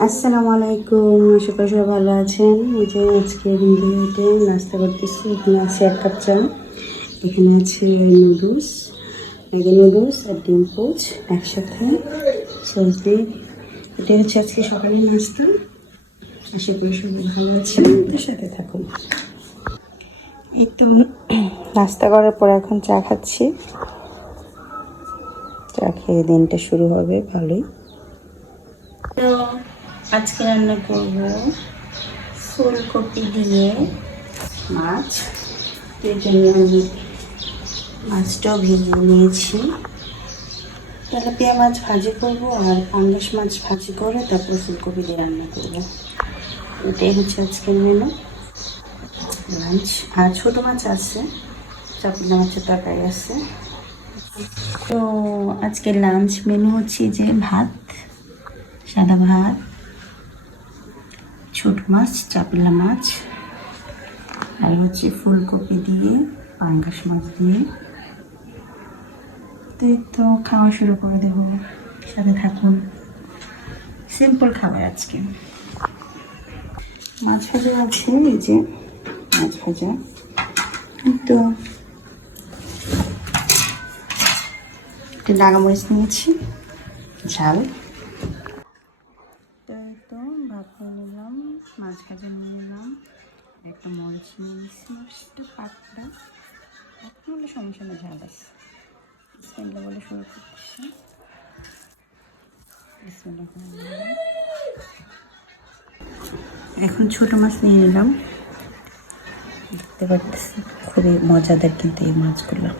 আসসালামু আলাইকুম, আশা করি সবাই ভালো আছেন। এই যে আজকে ভিডিওতে নাস্তা করতেছি। এখানে আছে 1 কাপ চা, এখানে আছে নুডলস আর ডিম পোচ একসাথে সস দিয়ে। এটা হচ্ছে আজকে সকালের নাস্তা। আশা করি সবাই ভালো আছেন, ওদের সাথে থাকুন। এই তো নাস্তা করার পর এখন চা খাচ্ছি। চা খেয়ে দিনটা শুরু হবে ভালোই। তো আজকে রান্না করব ফুলকপি দিয়ে মাছ। এর জন্য আমি মাছটাও ভেজে নিয়েছি। তেলাপিয়া মাছ ভাজি করব আর পাঙ্গাস মাছ ভাজি করে তারপর ফুলকপি দিয়ে রান্না করব। এটাই হচ্ছে আজকের মেনু লাঞ্চ। আর ছোটো মাছ আছে, চাপিলা মাছের তরকারি আছে। তো আজকের লাঞ্চ মেনু হচ্ছে যে ভাত, সাদা ভাত, ছোট মাছ, চাপিলা মাছ, আর হচ্ছে ফুলকপি দিয়ে পাঙ্গাস মাছ দিয়ে। তো খাওয়া শুরু করে দেব, সাথে থাকুন। সিম্পল খাবার আজকে। মাছ ভাজা আছে, এই যে মাছ ভাজা। তো একটা নাগামরিচ নিয়েছি ঝাল। তো ভাত নিয়ে নিলাম, মাছ ভাজা নিয়ে নিলাম, একটা মরিচ নিয়ে নিচ্ছি, মরিচটা পাতটা একটু হলে সমস্যা নেই, ঝাল আছে। বিসমিল্লাহ বলে শুরু করতেছি। এখন ছোট মাছ নিয়ে নিলাম, দেখতে পাচ্ছি খুবই মজাদার কিন্তু এই মাছগুলো।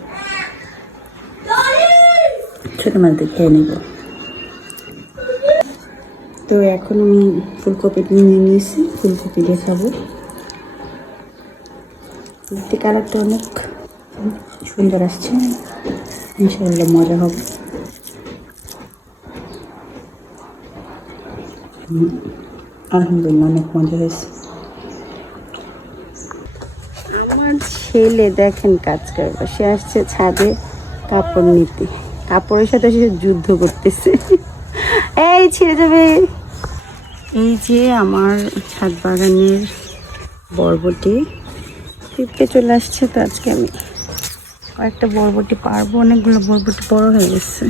ছোট মাছ দিয়ে খেয়ে নেব। তো এখন আমি ফুলকপি নিয়ে নিয়েছি, ফুলকপি দিয়ে খাবো। দেখতে কালারটা অনেক সুন্দর আসছে, ইনশাআল্লাহ মজা হবে। আলহামদুলিল্লাহ অনেক মজা হয়েছে। আমার ছেলে দেখেন কাজ করবে, সে আসছে ছাদে কাপড় নিতে, কাপড়ের সাথে সে যুদ্ধ করতেছে। এই ছেড়ে যাবে। এই যে আমার ছাদ বাগানের বরবটি টিপকে চলে আসছে। তো আজকে আমি কয়েকটা বরবটি পারবো, অনেকগুলো বরবটি বড় হয়ে গেছে,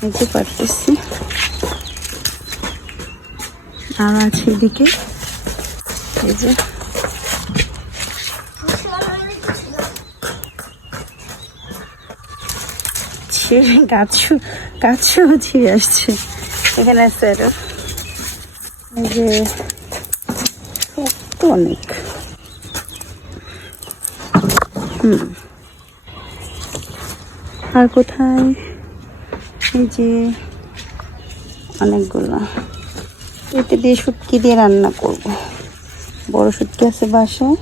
দেখতে পারতেছি। আর আছে এদিকে এই যে ছিঁড়ে গাছও ছিঁড়ে আসছে। এখানে আছে আরো, এই যে তো অনেক। আর কোথায়, এই যে অনেকগুলো। এটা দিয়ে শুটকি দিয়ে রান্না করব, বড় শুটকি আছে বাসায়,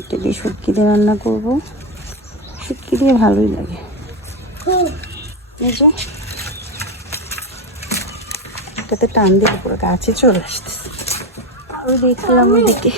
এটা দিয়ে শুটকি দিয়ে রান্না করব। শুটকি দিয়ে ভালোই লাগে। এই যে এটাতে টান দিয়ে পুরো গাছে চলে আসতেছে। ওই দেখলাম ওইদিকে।